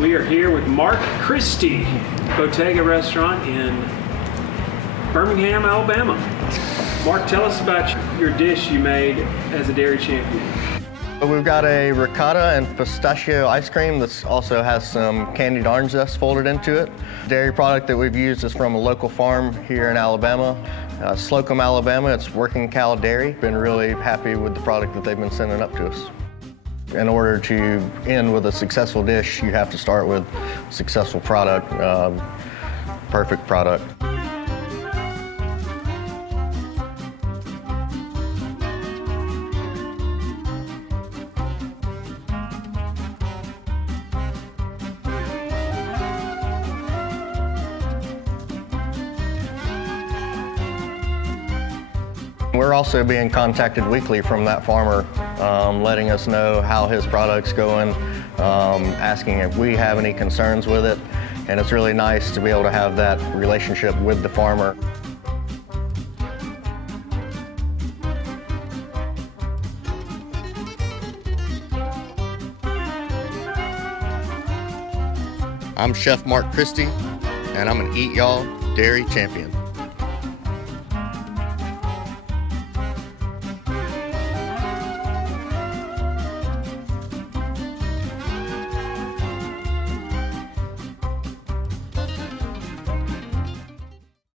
We are here with Mark Christie, Bottega Restaurant in Birmingham, Alabama. Mark, tell us about your dish you made as a dairy champion. We've got a ricotta and pistachio ice cream that also has some candied orange zest folded into it. Dairy product that we've used is from a local farm here in Alabama, Slocum, Alabama. It's working cow dairy. Been really happy with the product that they've been sending up to us. In order to end with a successful dish, you have to start with a successful product, perfect product. We're also being contacted weekly from that farmer, letting us know how his product's going, asking if we have any concerns with it, and it's really nice to be able to have that relationship with the farmer. I'm Chef Mark Christie, and I'm an Eat Y'all Dairy Champion.